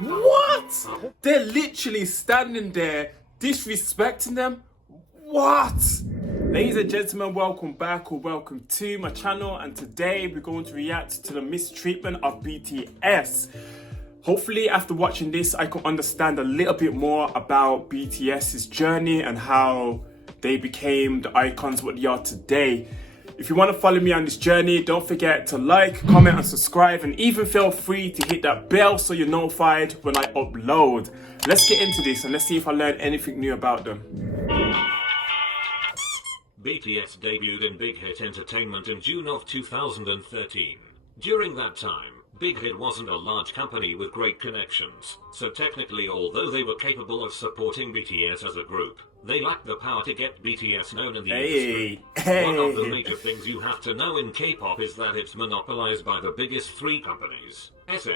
What? They're literally standing there disrespecting them? What? Ladies and gentlemen, welcome back or welcome to my channel, and today we're going to react to the mistreatment of BTS. Hopefully after watching this I can understand a little bit more about BTS's journey and how they became the icons what they are today. If you want to follow me on this journey, don't forget to like, comment and subscribe, and even feel free to hit that bell so you're notified when I upload. Let's get into this and let's see if I learn anything new about them. BTS debuted in Big Hit Entertainment in June of 2013. During that time, Big Hit wasn't a large company with great connections, so technically although they were capable of supporting BTS as a group, they lacked the power to get BTS known in the industry. One of the major things you have to know in K-pop is that it's monopolized by the biggest three companies, SM,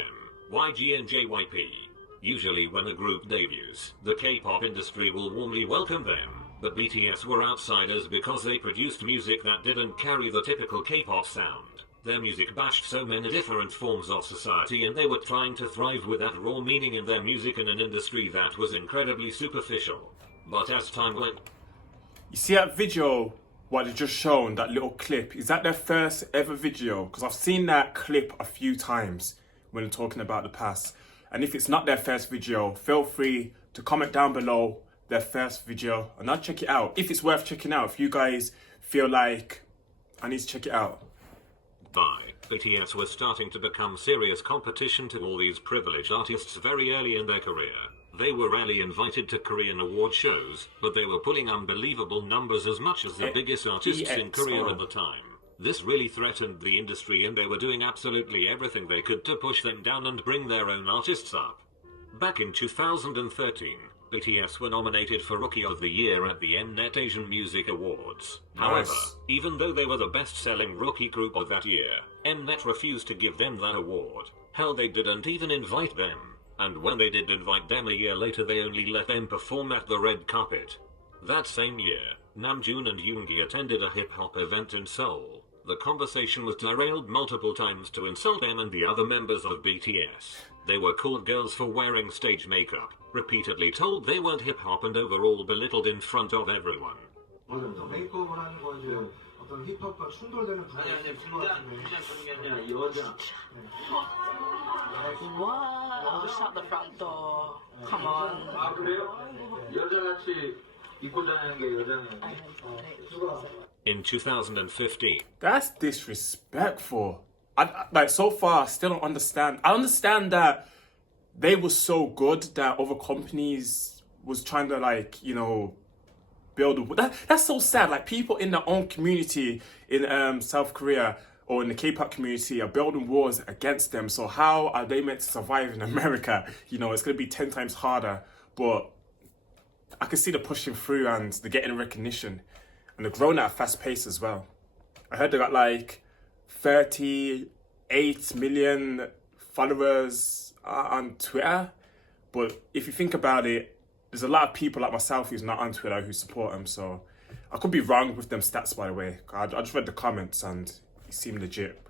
YG and JYP. Usually when a group debuts, the K-pop industry will warmly welcome them. But BTS were outsiders because they produced music that didn't carry the typical K-pop sound. Their music bashed so many different forms of society, and they were trying to thrive with that raw meaning in their music in an industry that was incredibly superficial. But as time went... You see that video, what they just shown, that little clip, is that their first ever video? Because I've seen that clip a few times when I'm talking about the past. And if it's not their first video, feel free to comment down below their first video and I'll check it out. If it's worth checking out, if you guys feel like I need to check it out. BTS was starting to become serious competition to all these privileged artists very early in their career. They were rarely invited to Korean award shows, but they were pulling unbelievable numbers, as much as the biggest artists in Korea at the time. This really threatened the industry, and they were doing absolutely everything they could to push them down and bring their own artists up. Back in 2013, BTS were nominated for Rookie of the Year at the Mnet Asian Music Awards. However, even though they were the best-selling rookie group of that year, Mnet refused to give them that award. Hell, they didn't even invite them. And when they did invite them a year later, they only let them perform at the red carpet. That same year, Namjoon and Yoongi attended a hip-hop event in Seoul. The conversation was derailed multiple times to insult them and the other members of BTS. They were called girls for wearing stage makeup, repeatedly told they weren't hip-hop, and overall belittled in front of everyone. Wow, shut the front door. Come on. In 2015. That's disrespectful. Like, so far, I still don't understand. I understand that they were so good that other companies was trying to, like, you know, build that's so sad. Like, people in their own community in South Korea or in the K-pop community are building wars against them. So how are they meant to survive in America? You know, it's going to be 10 times harder. But I can see the pushing through and they're getting recognition. And they're growing at a fast pace as well. I heard they got like 38 million followers on Twitter. But if you think about it, there's a lot of people like myself who's not on Twitter who support them. So I could be wrong with them stats, by the way. I just read the comments and it seemed legit.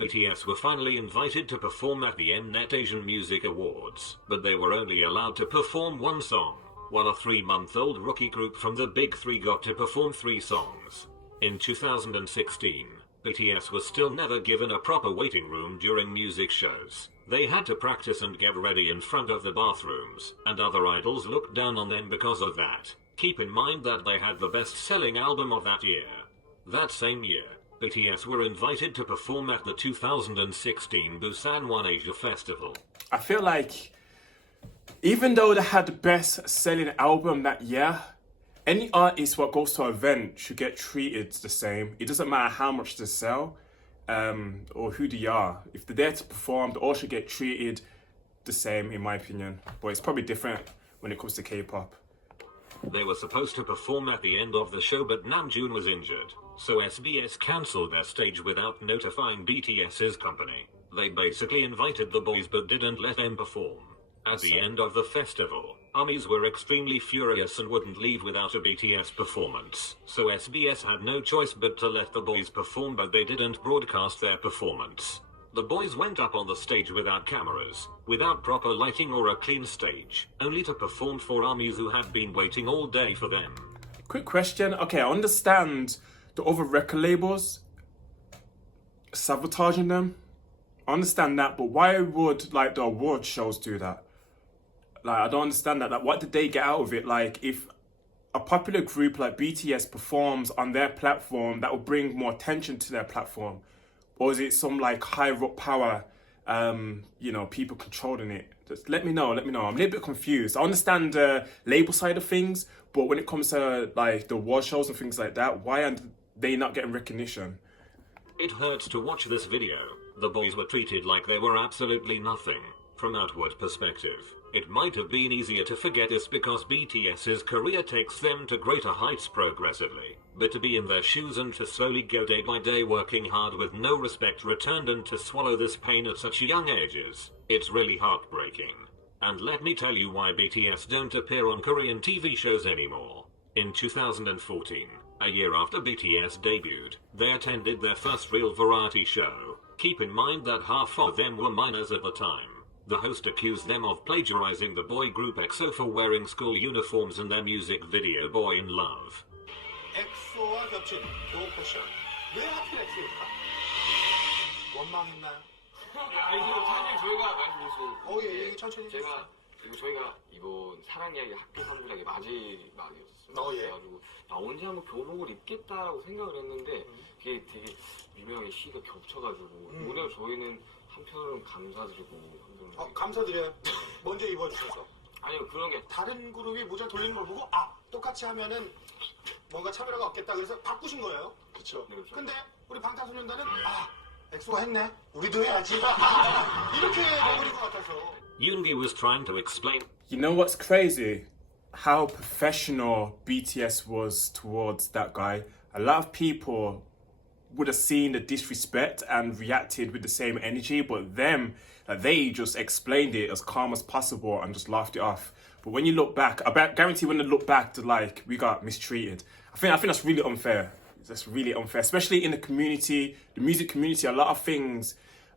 BTS were finally invited to perform at the Mnet Asian Music Awards, but they were only allowed to perform one song, while a 3-month-old rookie group from the Big Three got to perform 3 songs. In 2016, BTS was still never given a proper waiting room during music shows. They had to practice and get ready in front of the bathrooms, and other idols looked down on them because of that. Keep in mind that they had the best-selling album of that year. That same year, BTS were invited to perform at the 2016 Busan One Asia Festival. I feel like even though they had the best-selling album that year, any artist what goes to an event should get treated the same. It doesn't matter how much they sell or who they are. If they're there to perform, they all should get treated the same, in my opinion. But it's probably different when it comes to K-pop. They were supposed to perform at the end of the show, but Namjoon was injured, so SBS cancelled their stage without notifying BTS's company. They basically invited the boys but didn't let them perform. At the end of the festival, ARMYs were extremely furious and wouldn't leave without a BTS performance, so SBS had no choice but to let the boys perform, but they didn't broadcast their performance. The boys went up on the stage without cameras, without proper lighting or a clean stage, only to perform for armies who had been waiting all day for them. Quick question. Okay, I understand the other record labels sabotaging them. I understand that, but why would like the award shows do that? Like, I don't understand that. Like, what did they get out of it? Like, if a popular group like BTS performs on their platform, that will bring more attention to their platform, or is it some like higher up power, people controlling it? Just let me know. I'm a little bit confused. I understand the label side of things, but when it comes to like the award shows and things like that, why are they not getting recognition? It hurts to watch this video. The boys were treated like they were absolutely nothing. From outward perspective, it might have been easier to forget this because BTS's career takes them to greater heights progressively. But to be in their shoes and to slowly go day by day working hard with no respect returned and to swallow this pain at such young ages, it's really heartbreaking. And let me tell you why BTS don't appear on Korean TV shows anymore. In 2014, a year after BTS debuted, they attended their first real variety show. Keep in mind that half of them were minors at the time. The host accused them of plagiarizing the boy group EXO for wearing school uniforms in their music video Boy in Love. 엑소와 겹친 교복 패션. 왜 하필 엑소일까? 원망했나요? 이거 사실 저희가 말씀드렸어요. 예, 얘기 천천히 해주세요. 저희가 이번 사랑 이야기 학교 3부작의 마지막이었어요. 예. 그래가지고 언제 한번 교복을 입겠다라고 생각을 했는데 그게 되게 유명하게 시기가 겹쳐가지고 오히려 저희는 한편으로는 감사드리고 감사드려요. 먼저 입어주셔서. 아니요 그런 게 다른 그룹이 모자 돌리는 걸 보고 똑같이 하면은 뭔가 차별화가 없겠다 그래서 바꾸신 거예요. 그렇죠. 네, 그렇죠. 근데 우리 방탄소년단은 엑소가 했네. 우리도 해야지. 이렇게 돼버린 것 같아서. Yoongi was trying to explain. You know what's crazy? How professional BTS was towards that guy. A lot of people would have seen the disrespect and reacted with the same energy, but they just explained it as calm as possible and just laughed it off. But when you look back, I guarantee when they look back to like, we got mistreated. I think that's really unfair. That's really unfair, especially in the community, the music community. A lot of things,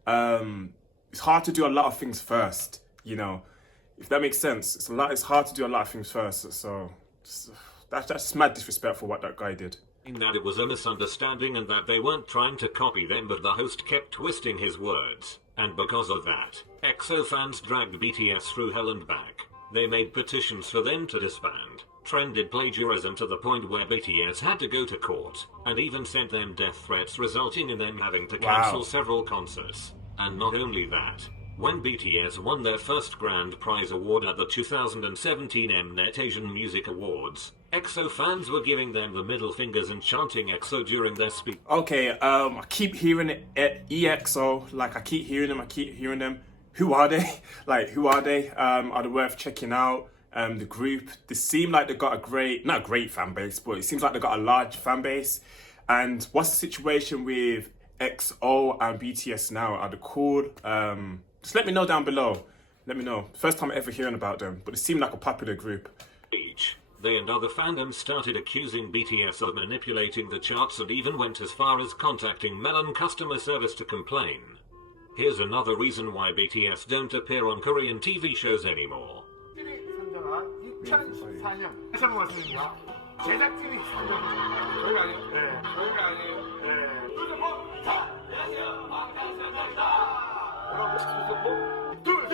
it's hard to do a lot of things first, you know, if that makes sense. It's hard to do a lot of things first. So that's mad disrespectful what that guy did. That it was a misunderstanding and that they weren't trying to copy them, but the host kept twisting his words. And because of that, EXO fans dragged BTS through hell and back. They made petitions for them to disband, trended plagiarism to the point where BTS had to go to court, and even sent them death threats resulting in them having to cancel several concerts. And not only that, when BTS won their first grand prize award at the 2017 Mnet Asian Music Awards, EXO fans were giving them the middle fingers and chanting EXO during their speech. Okay, I keep hearing it, EXO, like I keep hearing them. Who are they? Are they worth checking out? The group, they seem like they've got not a great fan base, but it seems like they've got a large fan base. And what's the situation with EXO and BTS now? Are they cool? Just let me know down below. Let me know. First time ever hearing about them, but they seem like a popular group. They and other fandoms started accusing BTS of manipulating the charts and even went as far as contacting Melon customer service to complain. Here's another reason why BTS don't appear on Korean TV shows anymore. 선정한 2014년 다시 한번 말씀드립니다. 제작진이 선정한 저희가 아니에요. 네. 저희가 아니에요. 네. 그래서 안녕하세요. 방탄소년단입니다. 둘, 셋,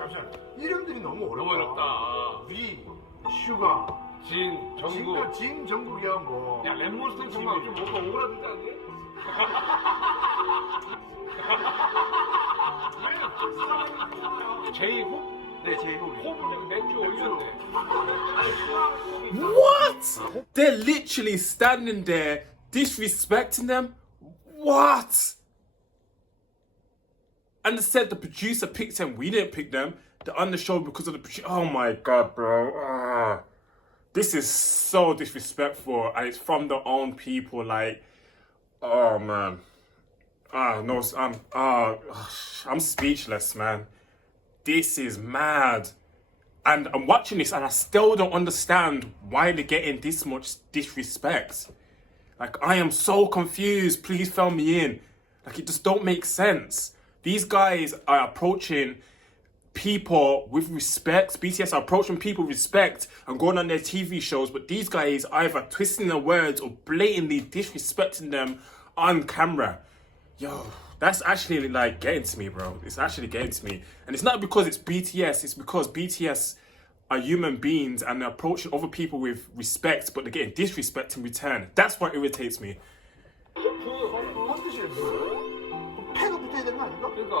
잠시만. 이름들이 너무 어렵다. 너무 어렵다. 위, 슈가, 진, 정국. 진, 정국이야 뭐. 야 랩몬스터 정말 좀 뭔가 오그라들지 않니? 제이홉? 네, 제이홉. 호흡은 맥주 올렸네. What? They're literally standing there disrespecting them? What? And they said the producer picked them. We didn't pick them. They're on the show because of the producer. Oh my god, bro. This is so disrespectful, and it's from their own people. Like, oh man. No, I'm speechless, man. This is mad. And I'm watching this and I still don't understand why they're getting this much disrespect. Like, I am so confused. Please fill me in. Like, it just don't make sense. These guys are approaching people with respect. BTS are approaching people with respect and going on their TV shows, but these guys are either twisting their words or blatantly disrespecting them on camera. Yo, that's actually like getting to me, bro. It's actually getting to me. And it's not because it's BTS, it's because BTS are human beings and they're approaching other people with respect, but they're getting disrespect in return. That's what irritates me. 패가 붙어야 되는 거 아닌가? 그러니까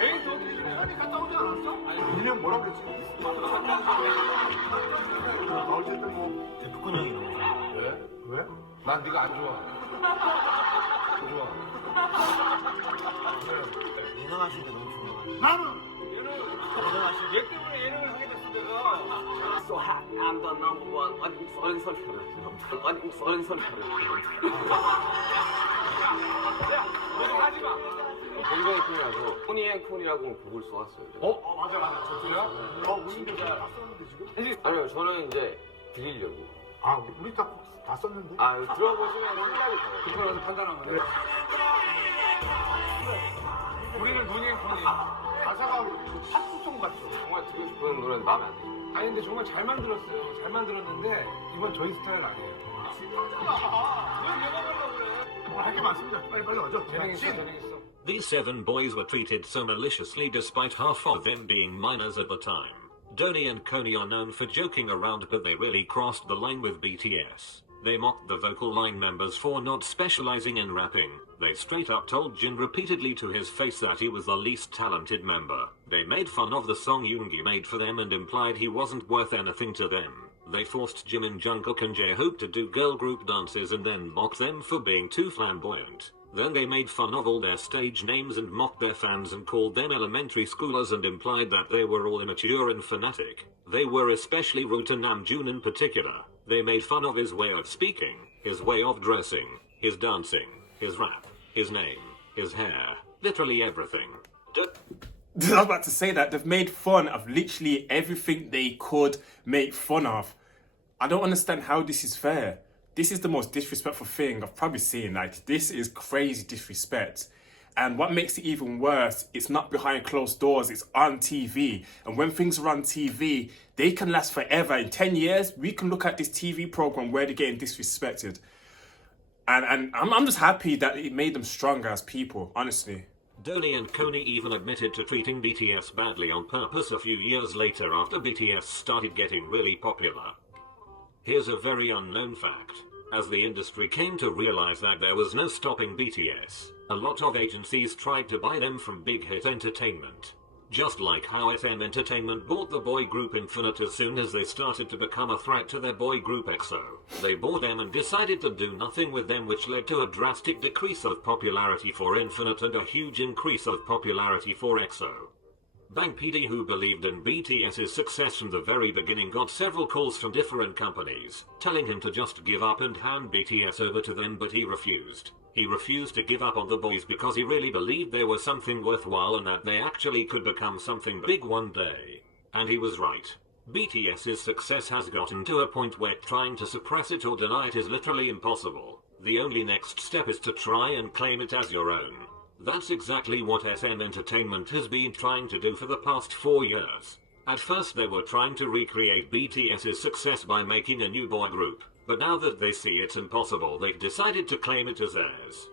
에이 아니 갔다 오지 않았어? 민영 뭐라 그랬지? 나올 때는 뭐 데프콘 형이 너무 좋아. 왜? 왜? 난 네가 안 좋아. 안 좋아. 왜? 예능하실 때 너무 좋아. 나는 예능하실 얘 때문에 예능을 하게 됐어 내가. So I'm the number one. 아니 썰은 설파를. 아니 썰은 설파를. 야 너도 하지 마. 굉장히 팬이라서 코니앤콘이라고 곡을 써왔어요. 맞아. 저도요? 우리도 다 썼는데 지금? 아니요 저는 이제 드리려고. 아 우리 다 썼는데? 아 들어보시면 생각이 들어요. 그거라도 판단하면 돼. 우리는 눈이앤콘이 가사가 팝송 같죠? 정말 듣고 싶은 노래는 마음에 안 들죠. 아니 근데 정말 잘 만들었어요. 잘 만들었는데 이번 저희 스타일 아니에요. 왜 내가 말라 그래? 오늘 할 게 많습니다. 빨리 와줘. 재능 있어. These 7 boys were treated so maliciously despite half of them being minors at the time. Donnie and Coney are known for joking around, but they really crossed the line with BTS. They mocked the vocal line members for not specializing in rapping. They straight up told Jin repeatedly to his face that he was the least talented member. They made fun of the song Yoongi made for them and implied he wasn't worth anything to them. They forced Jimin, Jungkook and J-Hope to do girl group dances and then mocked them for being too flamboyant. Then they made fun of all their stage names and mocked their fans and called them elementary schoolers and implied that they were all immature and fanatic. They were especially rude to Namjoon in particular. They made fun of his way of speaking, his way of dressing, his dancing, his rap, his name, his hair, literally everything. I was about to say that they've made fun of literally everything they could make fun of. I don't understand how this is fair. This is the most disrespectful thing I've probably seen. Like, this is crazy disrespect. And what makes it even worse, it's not behind closed doors, it's on TV. And when things are on TV, they can last forever. In 10 years, we can look at this TV program where they're getting disrespected. And I'm just happy that it made them stronger as people, honestly. Donnie and Coney even admitted to treating BTS badly on purpose a few years later after BTS started getting really popular. Here's a very unknown fact. As the industry came to realize that there was no stopping BTS, a lot of agencies tried to buy them from Big Hit Entertainment. Just like how SM Entertainment bought the boy group Infinite as soon as they started to become a threat to their boy group EXO. They bought them and decided to do nothing with them, which led to a drastic decrease of popularity for Infinite and a huge increase of popularity for EXO. Bang PD, who believed in BTS's success from the very beginning, got several calls from different companies, telling him to just give up and hand BTS over to them, but he refused. He refused to give up on the boys because he really believed they were something worthwhile and that they actually could become something big one day. And he was right. BTS's success has gotten to a point where trying to suppress it or deny it is literally impossible. The only next step is to try and claim it as your own. That's exactly what SM Entertainment has been trying to do for the past 4 years. At first they were trying to recreate BTS's success by making a new boy group, but now that they see it's impossible, they've decided to claim it as theirs.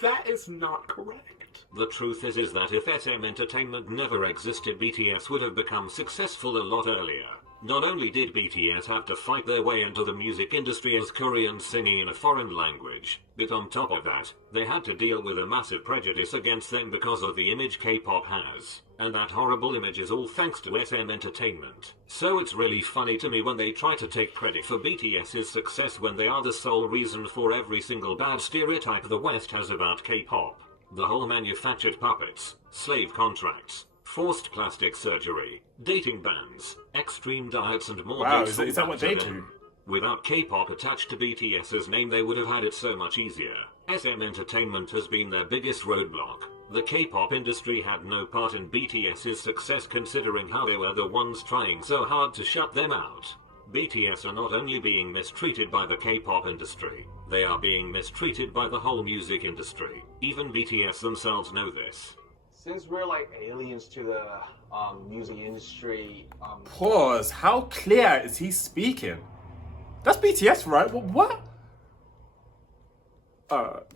That is not correct. The truth is that if SM Entertainment never existed, BTS would have become successful a lot earlier. Not only did BTS have to fight their way into the music industry as Koreans singing in a foreign language, but on top of that, they had to deal with a massive prejudice against them because of the image K-pop has. And that horrible image is all thanks to SM Entertainment. So it's really funny to me when they try to take credit for BTS's success when they are the sole reason for every single bad stereotype the West has about K-pop. The whole manufactured puppets, slave contracts, forced plastic surgery, dating bans, extreme diets and more. Wow, is that what they do? Without K-pop attached to BTS's name, they would have had it so much easier. SM Entertainment has been their biggest roadblock. The K-pop industry had no part in BTS's success considering how they were the ones trying so hard to shut them out. BTS are not only being mistreated by the K-pop industry, they are being mistreated by the whole music industry. Even BTS themselves know this. Since we're like aliens to the music industry, Pause. How clear is he speaking? That's BTS, right? What?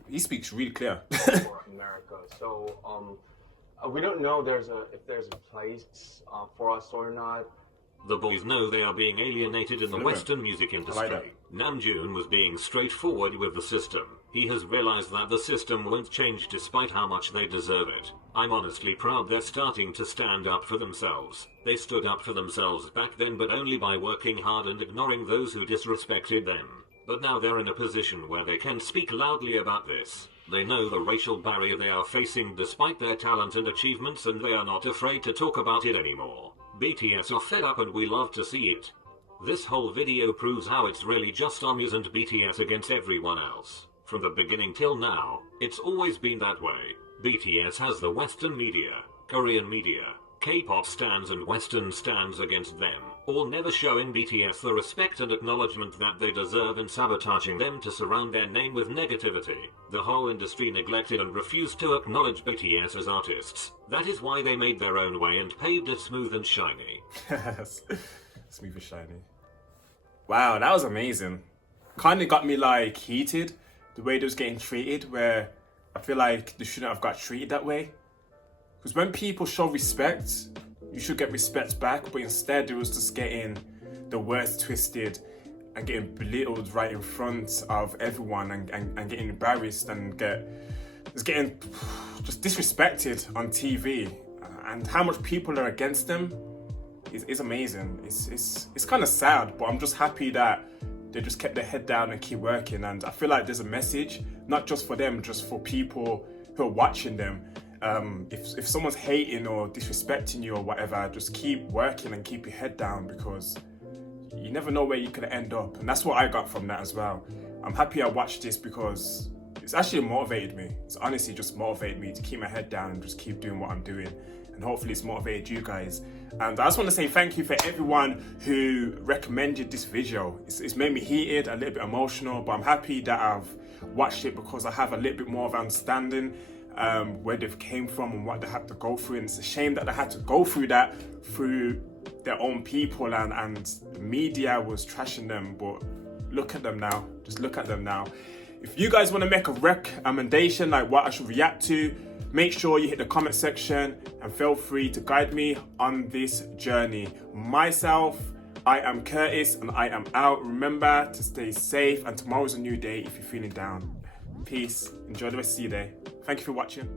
He speaks really clear. for America, so we don't know if there's a place for us or not. The boys know they are being alienated in the Fluent. Western music industry. that. Namjoon was being straightforward with the system. He has realized that the system won't change despite how much they deserve it. I'm honestly proud they're starting to stand up for themselves. They stood up for themselves back then, but only by working hard and ignoring those who disrespected them. But now they're in a position where they can speak loudly about this. They know the racial barrier they are facing despite their talent and achievements, and they are not afraid to talk about it anymore. BTS are fed up and we love to see it. This whole video proves how it's really just ARMYs and BTS against everyone else. From the beginning till now, it's always been that way. BTS has the Western media, Korean media, K-pop stans and Western stans against them, all never showing BTS the respect and acknowledgement that they deserve and sabotaging them to surround their name with negativity. The whole industry neglected and refused to acknowledge BTS as artists. That is why they made their own way and paved it smooth and shiny. Smooth and shiny. Wow, that was amazing. Kind of got me like heated, the way they was getting treated, where I feel like they shouldn't have got treated that way. Because when people show respect, you should get respect back, but instead it was just getting the words twisted and getting belittled right in front of everyone and getting embarrassed and getting just disrespected on TV. And how much people are against them is amazing. It's kind of sad, but I'm just happy that they just kept their head down and keep working. And I feel like there's a message, not just for them, just for people who are watching them. If someone's hating or disrespecting you or whatever, just keep working and keep your head down, because you never know where you could end up. And that's what I got from that as well. I'm happy I watched this because it's actually motivated me. It's honestly just motivated me to keep my head down and just keep doing what I'm doing. And hopefully it's motivated you guys. And I just want to say thank you for everyone who recommended this video. It's made me heated, a little bit emotional, but I'm happy that I've watched it because I have a little bit more of understanding where they came from and what they had to go through. And it's a shame that they had to go through that through their own people, and the media was trashing them. But look at them now. Just look at them now. If you guys want to make a recommendation like what I should react to, make sure you hit the comment section and feel free to guide me on this journey. Myself, I am Curtis and I am out. Remember to stay safe, and tomorrow's a new day if you're feeling down. Peace. Enjoy the rest of your day. Thank you for watching.